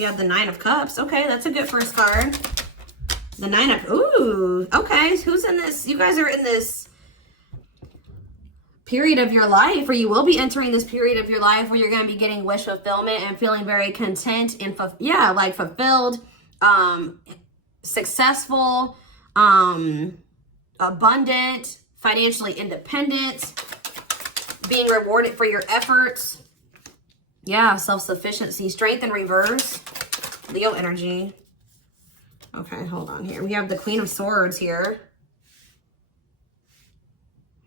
We have the Nine of Cups. Okay, that's a good first card. The Nine of, ooh, okay. Who's in this? You guys are in this period of your life, or you will be entering this period of your life where you're going to be getting wish fulfillment and feeling very content and, yeah, like fulfilled, successful, abundant, financially independent, being rewarded for your efforts. Yeah, self-sufficiency, strength in reverse, Leo energy. Okay, hold on here. We have the Queen of Swords here.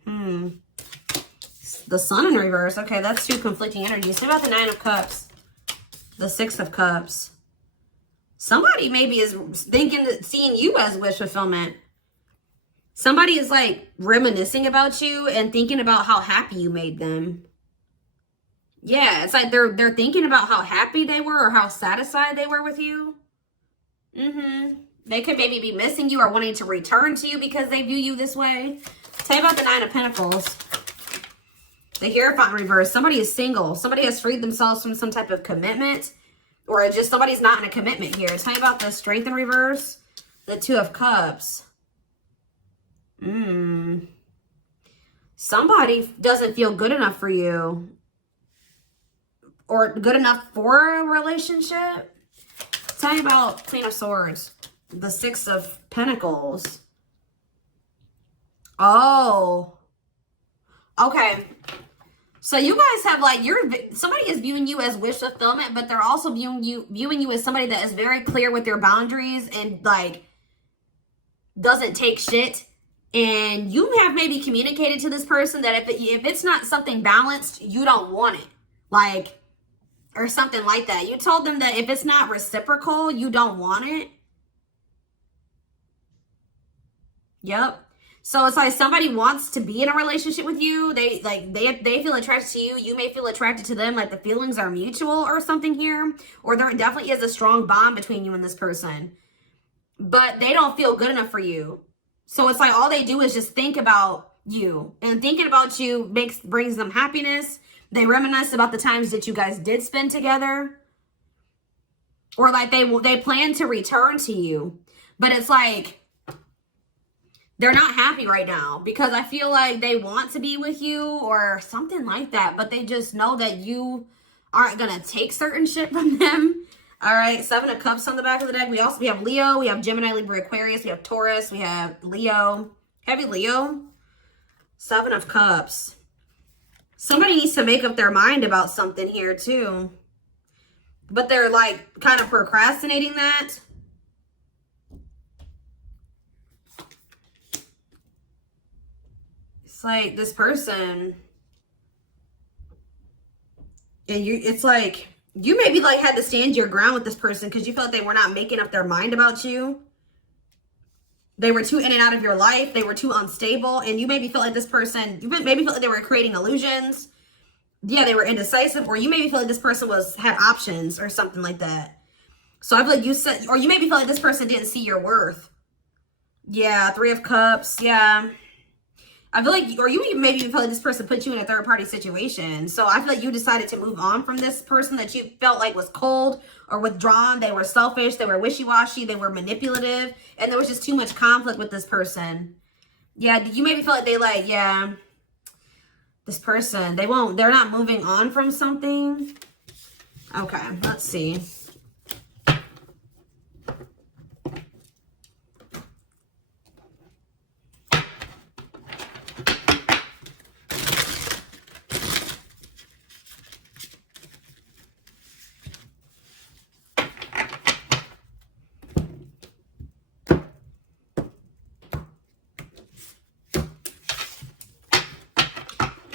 The Sun in reverse. Okay, that's two conflicting energies. What about the Nine of Cups? The Six of Cups. Somebody maybe is thinking that seeing you as wish fulfillment. Somebody is like reminiscing about you and thinking about how happy you made them. Yeah, it's like they're thinking about how happy they were or how satisfied they were with you. They could maybe be missing you or wanting to return to you because they view you this way. Tell me about the Nine of Pentacles. The Hierophant in reverse. Somebody is single. Somebody has freed themselves from some type of commitment. Or just somebody's not in a commitment here. Tell me about the Strength in reverse. The Two of Cups. Somebody doesn't feel good enough for you. Or good enough for a relationship. Tell me about Queen of Swords. The Six of Pentacles. Oh. Okay. So you guys have like, somebody is viewing you as wish fulfillment, but they're also viewing you as somebody that is very clear with their boundaries and like doesn't take shit. And you have maybe communicated to this person that if it's not something balanced, you don't want it. Like, or something like that. You told them that if it's not reciprocal, you don't want it. Yep. So it's like somebody wants to be in a relationship with you. They feel attracted to you. You may feel attracted to them. Like the feelings are mutual or something here. Or there definitely is a strong bond between you and this person. But they don't feel good enough for you. So it's like all they do is just think about you. And thinking about you brings them happiness. They reminisce about the times that you guys did spend together. Or like they plan to return to you. But it's like they're not happy right now because I feel like they want to be with you or something like that. But they just know that you aren't going to take certain shit from them. All right, Seven of Cups on the back of the deck. We have Leo. We have Gemini, Libra, Aquarius. We have Taurus. We have Leo. Heavy Leo. Seven of Cups. Somebody needs to make up their mind about something here too. But they're like kind of procrastinating that. It's like this person. And it's like you maybe like had to stand your ground with this person because you felt they were not making up their mind about you. They were too in and out of your life. They were too unstable. And you maybe felt like this person, you maybe felt like they were creating illusions. Yeah, they were indecisive. Or you maybe felt like this person had options or something like that. So I feel like you said, or you maybe felt like this person didn't see your worth. Yeah, Three of Cups. Yeah. I feel like, or you maybe feel like this person put you in a third party situation. So I feel like you decided to move on from this person that you felt like was cold or withdrawn. They were selfish. They were wishy-washy. They were manipulative. And there was just too much conflict with this person. Yeah, you maybe feel like this person, they're not moving on from something. Okay, let's see.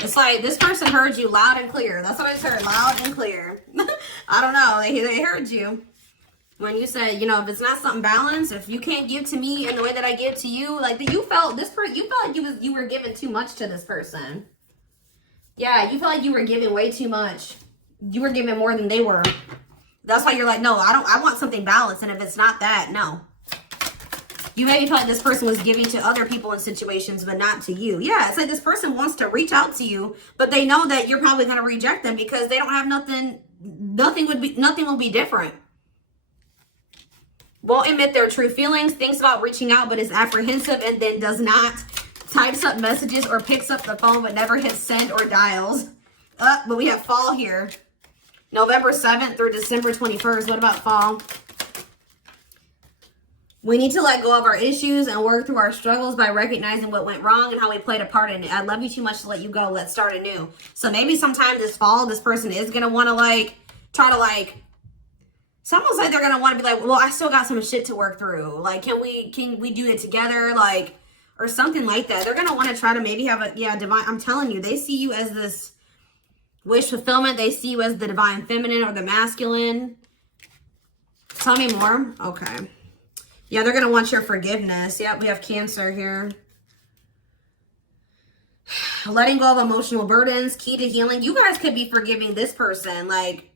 It's like this person heard you loud and clear. That's what I just heard, loud and clear. I don't know. They heard you. When you said, you know, if it's not something balanced, if you can't give to me in the way that I give to you, like you felt like you were giving too much to this person. Yeah, you felt like you were giving way too much. You were giving more than they were. That's why you're like, no, I want something balanced. And if it's not that, no. You maybe felt like this person was giving to other people in situations, but not to you. Yeah, it's like this person wants to reach out to you, but they know that you're probably going to reject them because they don't have nothing. Nothing will be different. Won't admit their true feelings, thinks about reaching out but is apprehensive, and then does not. Types up messages or picks up the phone but never hits send or dials. But we have fall here. November 7th through December 21st. What about fall? We need to let go of our issues and work through our struggles by recognizing what went wrong and how we played a part in it. I love you too much to let you go. Let's start anew. So maybe sometime this fall, this person is going to want to like, try to like, it's almost like they're going to want to be like, well, I still got some shit to work through. Like, can we do it together? Like, or something like that. They're going to want to try to maybe have a, yeah, divine. I'm telling you, they see you as this wish fulfillment. They see you as the divine feminine or the masculine. Tell me more. Okay. Yeah, they're going to want your forgiveness. Yep, we have Cancer here. Letting go of emotional burdens, key to healing. You guys could be forgiving this person. Like,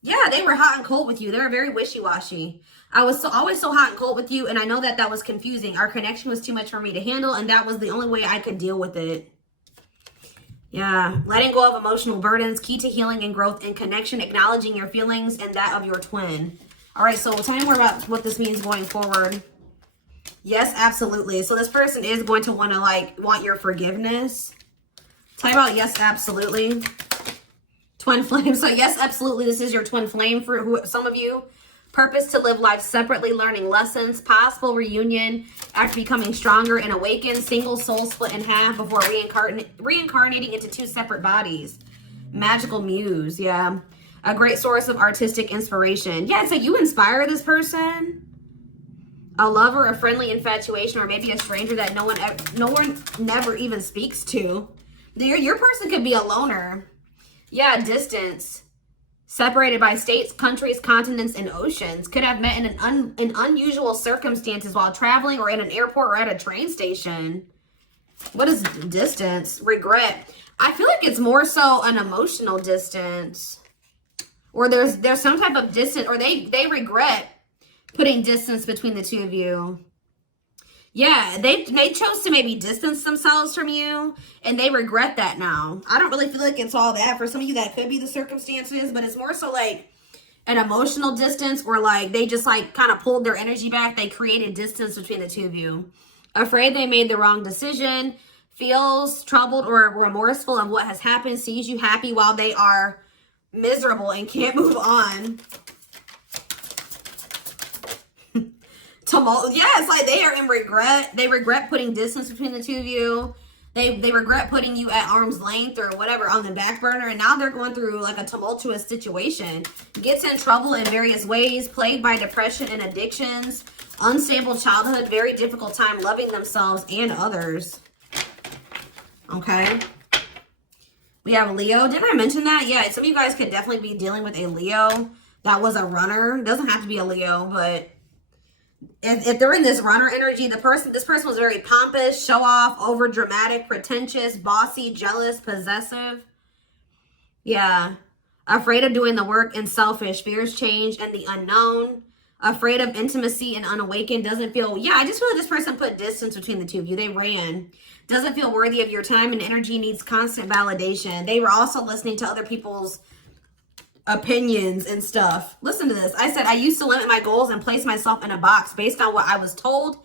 yeah, they were hot and cold with you. They're very wishy-washy. I was always so hot and cold with you, and I know that that was confusing. Our connection was too much for me to handle, and that was the only way I could deal with it. Yeah, letting go of emotional burdens, key to healing and growth and connection, acknowledging your feelings and that of your twin. All right, so tell me more about what this means going forward. Yes, absolutely. So this person is going to want to want your forgiveness. Tell me about yes, absolutely. Twin flame. So yes, absolutely. This is your twin flame for some of you. Purpose to live life separately, learning lessons, possible reunion after becoming stronger and awakened, single soul split in half before reincarnating into two separate bodies. Magical muse, yeah. A great source of artistic inspiration. Yeah, so you inspire this person. A lover, a friendly infatuation, or maybe a stranger that no one never even speaks to. Your person could be a loner. Yeah, distance. Separated by states, countries, continents, and oceans. Could have met in unusual circumstances while traveling or in an airport or at a train station. What is distance? Regret. I feel like it's more so an emotional distance. Or there's some type of distance, or they regret putting distance between the two of you. Yeah, they chose to maybe distance themselves from you, and they regret that now. I don't really feel like it's all that. For some of you, that could be the circumstances, but it's more so like an emotional distance, or like they just like kind of pulled their energy back. They created distance between the two of you. Afraid they made the wrong decision, feels troubled or remorseful of what has happened, sees you happy while they are miserable and can't move on. Tumult. Yeah, it's like they are in regret. They regret putting distance between the two of you. They regret putting you at arm's length or whatever on the back burner, and now they're going through like a tumultuous situation. Gets in trouble in various ways, plagued by depression and addictions, unstable childhood, very difficult time loving themselves and others. Okay. We have Leo. Didn't I mention that? Yeah, some of you guys could definitely be dealing with a Leo that was a runner. Doesn't have to be a Leo, but if they're in this runner energy, this person was very pompous, show off, over dramatic, pretentious, bossy, jealous, possessive. Yeah. Afraid of doing the work and selfish, fears change and the unknown. Afraid of intimacy and unawakened, doesn't feel, yeah, I just feel like this person put distance between the two of you. They ran. Doesn't feel worthy of your time and energy, needs constant validation. They were also listening to other people's opinions and stuff. Listen to this. I said, I used to limit my goals and place myself in a box based on what I was told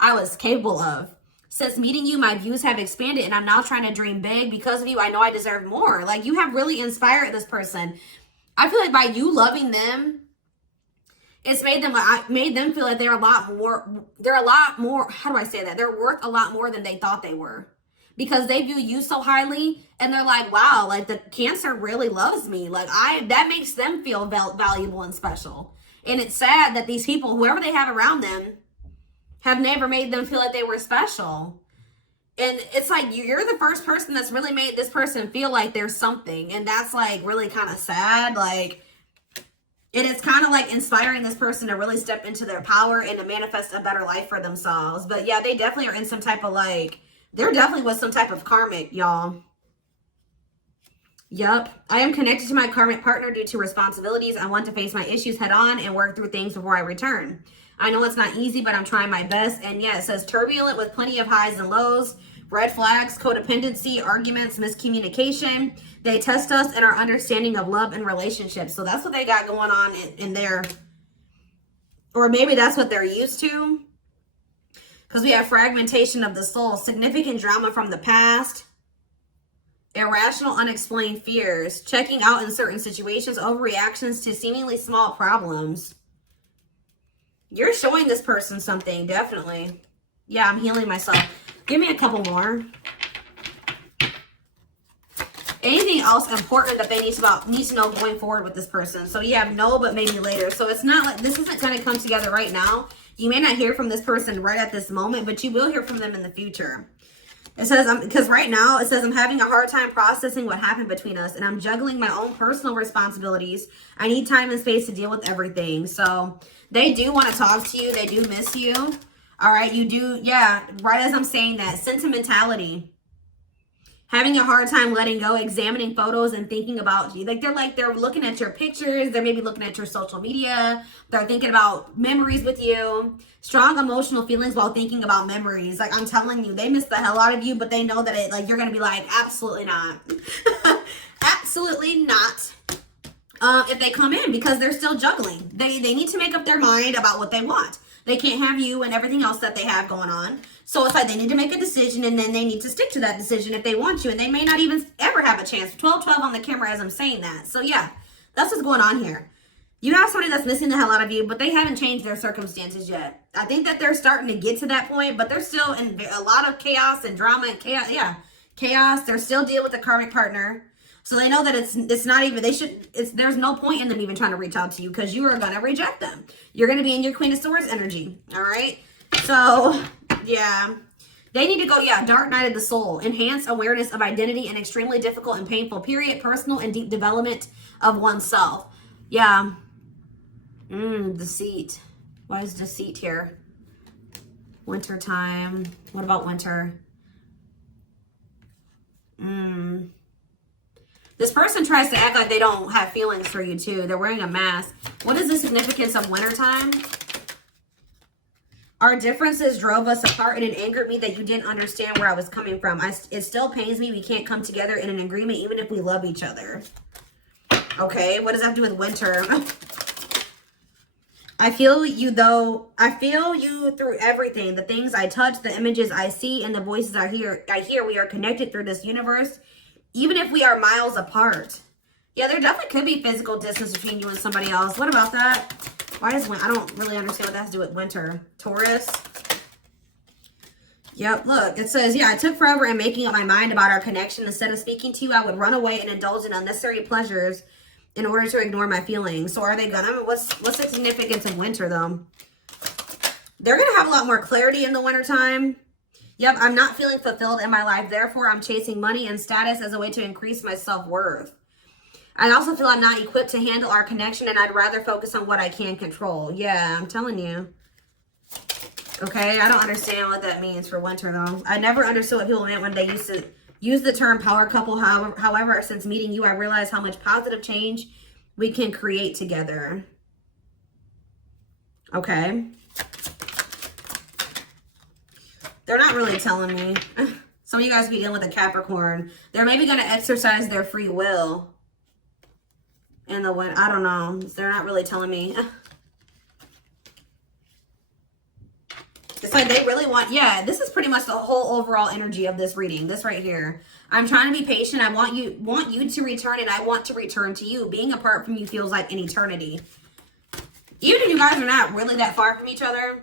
I was capable of. Since meeting you, my views have expanded and I'm now trying to dream big. Because of you, I know I deserve more. Like, you have really inspired this person. I feel like by you loving them, it's made them feel like they're a lot more, how do I say that? They're worth a lot more than they thought they were. Because they view you so highly, and they're like, wow, like the Cancer really loves me. Like that makes them feel valuable and special. And it's sad that these people, whoever they have around them, have never made them feel like they were special. And it's like, you're the first person that's really made this person feel like there's something. And that's like really kind of sad. Like, and it's kind of like inspiring this person to really step into their power and to manifest a better life for themselves. But yeah, they definitely are in some type of like, there definitely was some type of karmic, y'all. Yup. I am connected to my karmic partner due to responsibilities. I want to face my issues head on and work through things before I return. I know it's not easy, but I'm trying my best. And yeah, it says turbulent with plenty of highs and lows, red flags, codependency, arguments, miscommunication. They test us and our understanding of love and relationships. So that's what they got going on in their Or maybe that's what they're used to. Because we have fragmentation of the soul, significant drama from the past, irrational, unexplained fears, checking out in certain situations, overreactions to seemingly small problems. You're showing this person something, definitely. Yeah, I'm healing myself. Give me a couple more. Anything else important that they need to know going forward with this person? So you have no, but maybe later. So it's not like this isn't going to come together right now. You may not hear from this person right at this moment, but you will hear from them in the future. It says, because right now it says, I'm having a hard time processing what happened between us, and I'm juggling my own personal responsibilities. I need time and space to deal with everything. So they do want to talk to you. They do miss you. All right. You do. Yeah. Right as I'm saying that, sentimentality. Having a hard time letting go, examining photos and thinking about you. They're looking at your pictures. They're maybe looking at your social media. They're thinking about memories with you. Strong emotional feelings while thinking about memories. Like, I'm telling you, they miss the hell out of you, but they know that you're going to be like, absolutely not. Absolutely not. If they come in, because they're still juggling. They need to make up their mind about what they want. They can't have you and everything else that they have going on. So it's like they need to make a decision, and then they need to stick to that decision if they want you. And they may not even ever have a chance. 12-12 on the camera as I'm saying that. So yeah, that's what's going on here. You have somebody that's missing the hell out of you, but they haven't changed their circumstances yet. I think that they're starting to get to that point, but they're still in a lot of chaos and drama and chaos. Yeah, chaos. They're still dealing with the karmic partner. So they know that it's not even, there's no point in them even trying to reach out to you, because you are going to reject them. You're going to be in your Queen of Swords energy. All right. So yeah, they need to go, yeah, dark night of the soul, enhance awareness of identity, and extremely difficult and painful period, personal and deep development of oneself. Yeah. Deceit. Why is deceit here? Winter time. What about winter? This person tries to act like they don't have feelings for you too. They're wearing a mask. What is the significance of wintertime? Our differences drove us apart, and it angered me that you didn't understand where I was coming from. It still pains me we can't come together in an agreement even if we love each other. Okay, what does that have to do with winter? I feel you though. I feel you through everything. The things I touch, the images I see, and the voices I hear. We are connected through this universe, even if we are miles apart. Yeah, there definitely could be physical distance between you and somebody else. What about that? Why does winter? I don't really understand what that has to do with winter. Taurus. Yep, look, it says, yeah, I took forever in making up my mind about our connection. Instead of speaking to you, I would run away and indulge in unnecessary pleasures in order to ignore my feelings. So are they gonna? What's the significance of winter though? They're gonna have a lot more clarity in the wintertime. Yep, I'm not feeling fulfilled in my life. Therefore, I'm chasing money and status as a way to increase my self-worth. I also feel I'm not equipped to handle our connection, and I'd rather focus on what I can control. Yeah, I'm telling you. Okay, I don't understand what that means for winter though. I never understood what people meant when they used to use the term power couple. However, since meeting you, I realized how much positive change we can create together. Okay. They're not really telling me. Some of you guys be dealing with a Capricorn. They're maybe going to exercise their free will. In the wind. I don't know. They're not really telling me. It's like they really want, yeah, this is pretty much the whole overall energy of this reading. This right here. I'm trying to be patient. I want you to return, and I want to return to you. Being apart from you feels like an eternity. Even if you guys are not really that far from each other,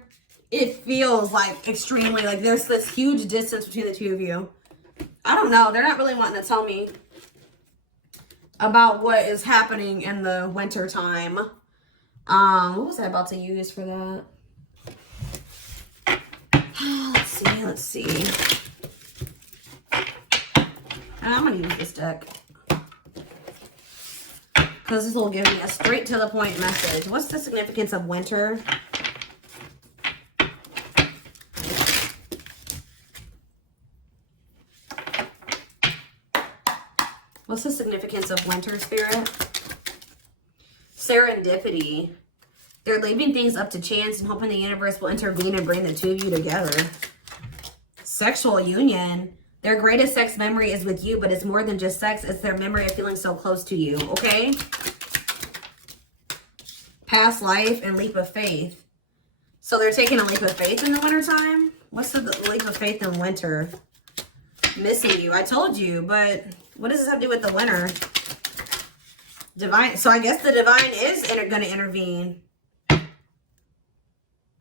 it feels like extremely, like there's this huge distance between the two of you. I don't know. They're not really wanting to tell me about what is happening in the winter time. What was I about to use for that? Let's see. I'm gonna use this deck because this will give me a straight to the point message. What's the significance of winter? What's the significance of winter, Spirit? Serendipity. They're leaving things up to chance and hoping the universe will intervene and bring the two of you together. Sexual union. Their greatest sex memory is with you, but it's more than just sex. It's their memory of feeling so close to you, okay? Past life and leap of faith. So they're taking a leap of faith in the wintertime? What's the leap of faith in winter? Missing you. I told you, but what does this have to do with the winter? Divine. So I guess the divine is going to intervene.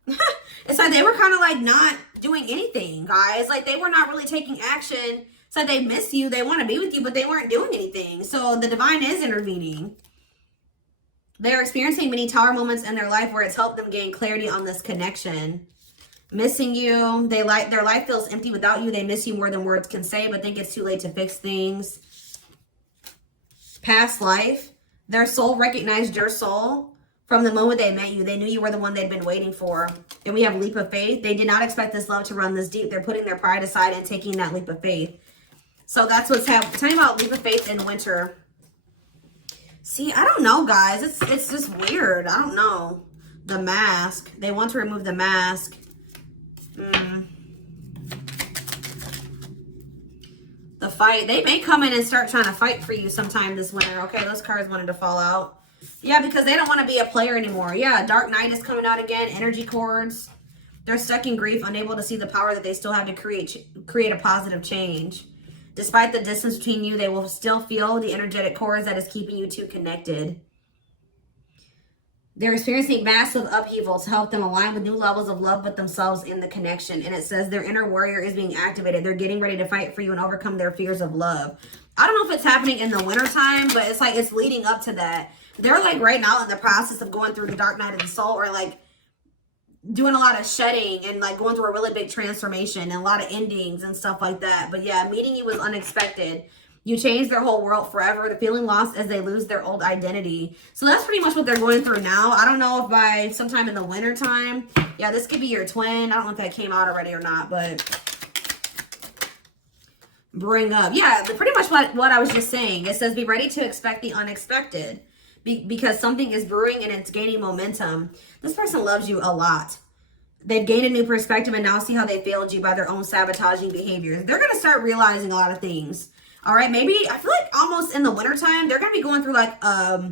It's like they were kind of like not doing anything, guys. Like they were not really taking action. So they miss you. They want to be with you, but they weren't doing anything. So the divine is intervening. They're experiencing many tower moments in their life where it's helped them gain clarity on this connection. Missing you. Their life feels empty without you. They miss you more than words can say, but think it's too late to fix things. Past life. Their soul recognized your soul from the moment they met you. They knew you were the one they'd been waiting for. And we have leap of faith. They did not expect this love to run this deep. They're putting their pride aside and taking that leap of faith. So that's what's happening. Tell me about leap of faith in winter. See, I don't know, guys. It's just weird. I don't know. The mask. They want to remove the mask. The fight. They may come in and start trying to fight for you sometime this winter. Okay, those cards wanted to fall out. Yeah, because they don't want to be a player anymore. Yeah, Dark Knight is coming out again. Energy cords. They're stuck in grief, unable to see the power that they still have to create a positive change. Despite the distance between you, they will still feel the energetic cords that is keeping you two connected. They're experiencing massive upheaval to help them align with new levels of love with themselves in the connection. And it says their inner warrior is being activated. They're getting ready to fight for you and overcome their fears of love. I don't know if it's happening in the wintertime, but it's like it's leading up to that. They're like right now in the process of going through the dark night of the soul, or like doing a lot of shedding and like going through a really big transformation and a lot of endings and stuff like that. But yeah, meeting you was unexpected. You changed their whole world forever. They're feeling lost as they lose their old identity. So that's pretty much what they're going through now. I don't know if by sometime in the winter time. Yeah, this could be your twin. I don't know if that came out already or not, but bring up. Yeah, pretty much what I was just saying. It says be ready to expect the unexpected because something is brewing and it's gaining momentum. This person loves you a lot. They've gained a new perspective and now see how they failed you by their own sabotaging behaviors. They're going to start realizing a lot of things. All right, maybe, I feel like almost in the wintertime, they're going to be going through like, they're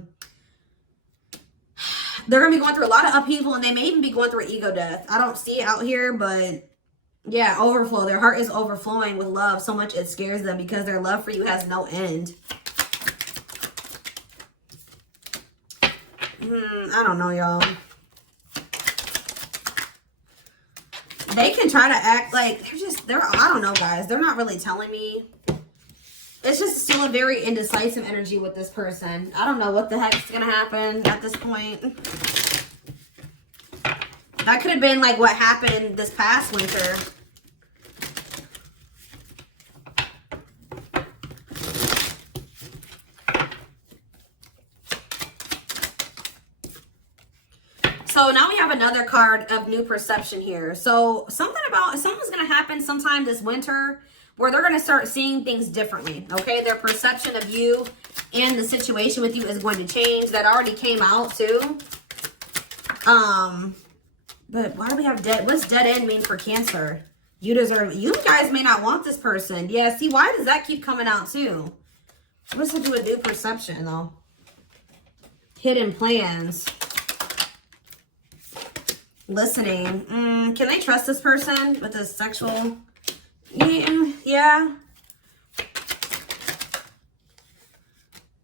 going to be going through a lot of upheaval, and they may even be going through an ego death. I don't see it out here, but yeah, overflow. Their heart is overflowing with love so much it scares them because their love for you has no end. I don't know, y'all. They can try to act like I don't know, guys. They're not really telling me. It's just still a very indecisive energy with this person. I don't know what the heck's going to happen at this point. That could have been like what happened this past winter. So now we have another card of new perception here. So something's going to happen sometime this winter where they're going to start seeing things differently, okay? Their perception of you and the situation with you is going to change. That already came out too. But why do we have dead? What's dead end mean for Cancer? You guys may not want this person. Yeah, see, why does that keep coming out too? What does it do with new perception though? Hidden plans. Listening. Can they trust this person with this sexual... Yeah.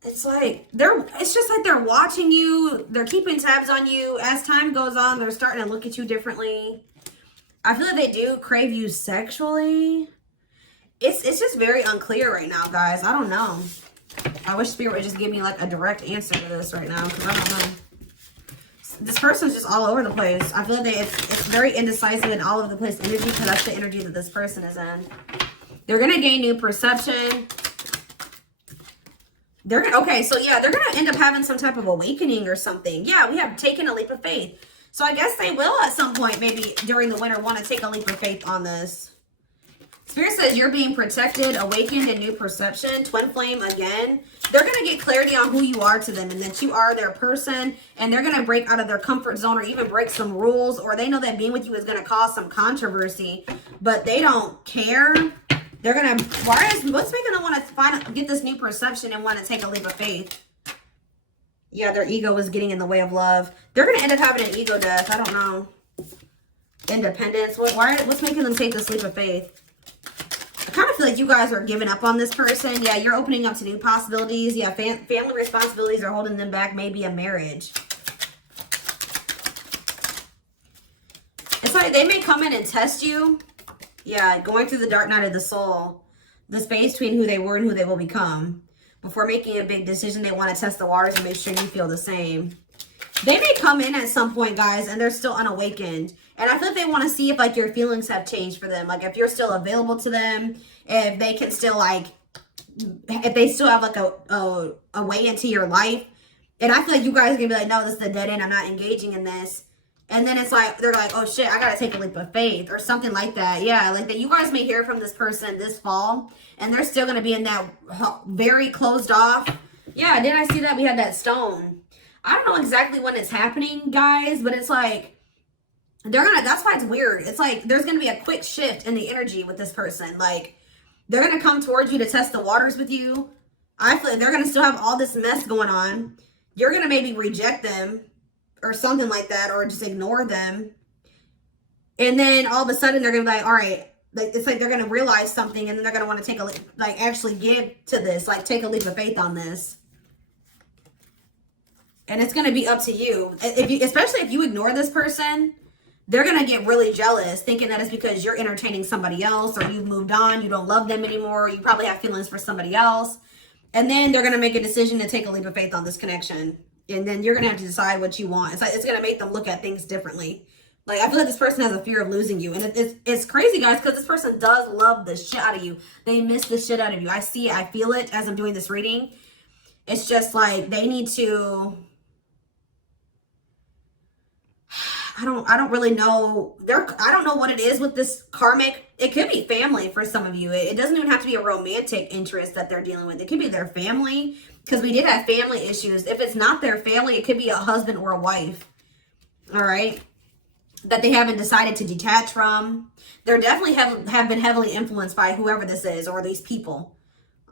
It's just like they're watching you. They're keeping tabs on you. As time goes on, they're starting to look at you differently. I feel like they do crave you sexually. It's just very unclear right now, guys. I don't know. I wish Spirit would just give me like a direct answer to this right now, because I don't know. This person's just all over the place. I feel like it's very indecisive and all over the place energy, because that's the energy that this person is in. They're going to gain new perception. Okay, so yeah, they're going to end up having some type of awakening or something. Yeah, we have taken a leap of faith. So I guess they will at some point, maybe during the winter, want to take a leap of faith on this. Spirit says you're being protected, awakened, and new perception. Twin flame again. They're going to get clarity on who you are to them and that you are their person. And they're going to break out of their comfort zone or even break some rules. Or they know that being with you is going to cause some controversy. But they don't care. They're going to... What's making them want to get this new perception and want to take a leap of faith? Yeah, their ego is getting in the way of love. They're going to end up having an ego death. I don't know. Independence. What's making them take this leap of faith? I kind of feel like you guys are giving up on this person. Yeah, you're opening up to new possibilities. Yeah, family responsibilities are holding them back. Maybe a marriage. It's like they may come in and test you. Yeah, going through the dark night of the soul. The space between who they were and who they will become. Before making a big decision, they want to test the waters and make sure you feel the same. They may come in at some point, guys, and they're still unawakened. And I feel like they want to see if, like, your feelings have changed for them. Like, if you're still available to them, if they can still, like, if they still have, like, a way into your life. And I feel like you guys are going to be like, no, this is a dead end. I'm not engaging in this. And then it's like, they're like, oh, shit, I got to take a leap of faith or something like that. Yeah, like that you guys may hear from this person this fall. And they're still going to be in that very closed off. Yeah, didn't I see that? We had that stone. I don't know exactly when it's happening, guys. But it's like, that's why it's weird. It's like, there's going to be a quick shift in the energy with this person. Like, they're going to come towards you to test the waters with you. I feel like they're going to still have all this mess going on. You're going to maybe reject them or something like that, or just ignore them. And then all of a sudden they're going to be like, all right, like, it's like they're going to realize something, and then they're going to want to take a, like, actually give to this, like, take a leap of faith on this. And it's going to be up to you. Especially if you ignore this person, they're going to get really jealous, thinking that it's because you're entertaining somebody else, or you've moved on, you don't love them anymore, you probably have feelings for somebody else. And then they're going to make a decision to take a leap of faith on this connection. And then you're going to have to decide what you want. It's like, it's going to make them look at things differently. Like, I feel like this person has a fear of losing you. And it's crazy, guys, because this person does love the shit out of you. They miss the shit out of you. I see it. I feel it as I'm doing this reading. It's just like they need to... I don't really know. I don't know what it is with this karmic. It could be family for some of you. It doesn't even have to be a romantic interest that they're dealing with. It could be their family, because we did have family issues. If it's not their family, it could be a husband or a wife. All right, that they haven't decided to detach from. They're definitely have been heavily influenced by whoever this is or these people.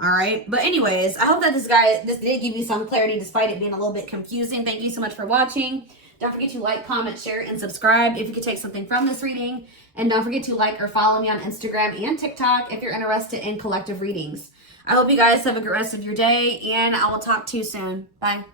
All right, but anyways, I hope that this did give you some clarity despite it being a little bit confusing. Thank you so much for watching. Don't forget to like, comment, share, and subscribe if you could take something from this reading. And don't forget to like or follow me on Instagram and TikTok if you're interested in collective readings. I hope you guys have a good rest of your day, and I will talk to you soon. Bye.